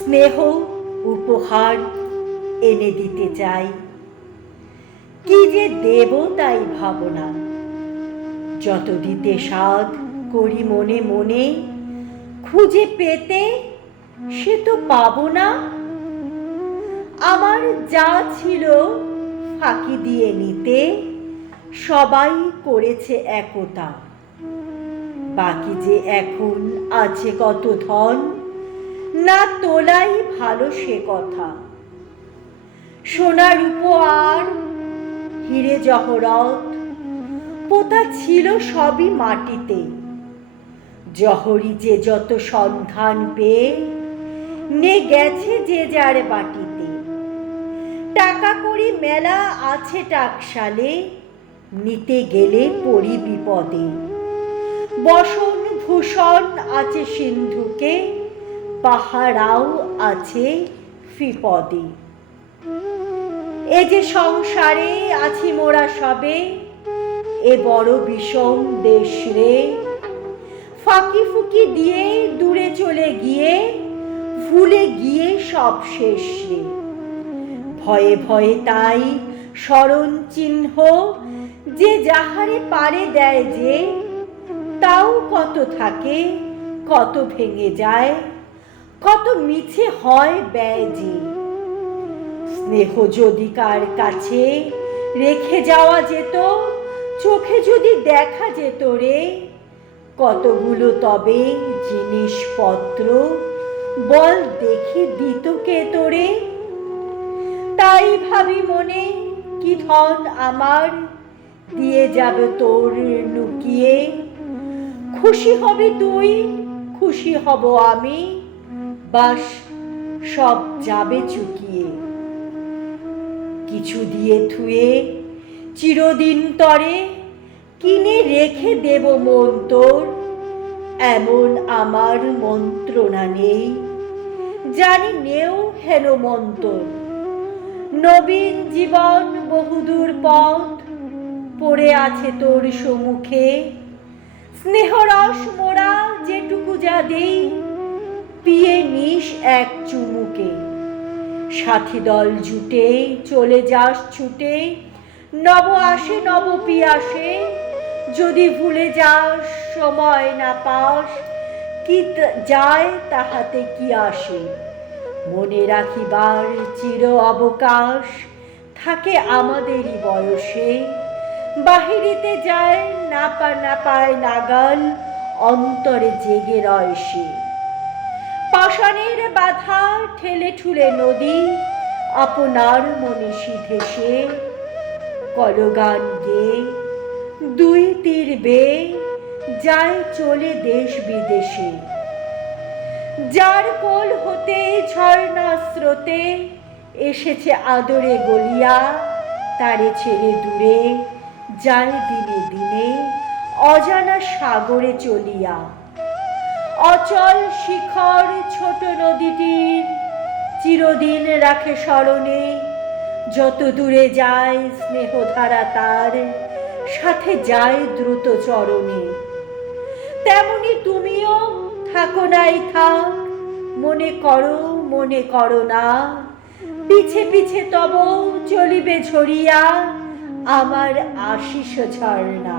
স্নেহ উপহার এনে দিতে চাই, কি যে দেব তাই ভাবনা। যত দিতে সাধ করি মনে মনে, খুঁজে পেতে সে তো পাবো না। আমার যা ছিল ফাঁকি দিয়ে নিতে, সবাই করেছে একতা। বাকি যে এখন আছে কত ধন, না তোলাই ভালো সে কথা। সোনা রূপো আর হিরে জহরত পোতা ছিল সবই মাটিতে। জহরি যে যত সন্ধান পেয়ে নে গেছে যে যার বাটিতে। টাকা কড়ি মেলা আছে টাকশালে, নিতে গেলে পড়ি বিপদে। বসন ভূষণ আছে সিন্ধুকে, পাহারাও আছে বিপদে। এ যে সংসারে আছি মোরা সবে, এ বড় বিষম দেশ রে। ফাঁকি ফুকি দিয়ে দূরে চলে গিয়ে, ভুলে গিয়ে সব শেষ রে। ভয়ে ভয়ে তাই স্মরণ চিহ্ন, যে যাহারে পারে দেয় যে। তাও কত থাকে, কত ভেঙে যায়, কত মিছে হয় ব্যয় যে। স্নেহ যদি কার কাছে রেখে যাওয়া যেত, চোখে যদি দেখা যেত রে। কতগুলো তবে জিনিসপত্র বল দেখি দিত কে তোরে। তাই ভাবি মনে, কি ধন আমার দিয়ে যাবে তোর লুকিয়ে। খুশি হবি তুই, খুশি হব আমি, বাস সব যাবে চুকিয়ে। কিছু দিয়ে থুয়ে চিরদিন তরে, কিনে রেখে দেব মন তোর। এমন আমার মন্ত্রণা নেই, জানি নেও হেন মন্তর। নবীন জীবন বহুদূর পথ পড়ে আছে তোর সম্মুখে। স্নেহরস মোরা যেটুকু যা দেই, পিয়ে নিস এক চুমুকে। সাথী দল জুটে চলে যাস ছুটে, নব আসে নব পিয়াসে। যদি ভুলে যাস সময় না পাস, কি যায় তাহাতে কি আসে। মনে রাখিবার চির অবকাশ থাকে আমাদেরই বয়সে। বাহিরিতে যায় না পায় নাগাল, অন্তরে জেগে রয় সে। পাষাণের বাধা ঠেলে ঠুলে নদী, আপনার মনে সিধে সে। কলগান গেয়ে দুই তীর বেয়ে যায় চলে দেশ বিদেশে। যার কোল হতে ঝর্ণা স্রোতে এসেছে আদরে গলিয়া, তারে ছেড়ে দূরে যায় দিনে দিনে অজানা সাগরে চলিয়া। অচল শিখর ছোট নদীটির চিরদিন রাখে স্মরণে। যত দূরে যায় স্নেহধারা তার, সাথে যায় দ্রুত চরণে। তেমনি তুমিও থাকো নাই থাক, মনে করো না। পিছে পিছে তব চলিবে ঝরিয়া আমার আশিস ঝর্ণা।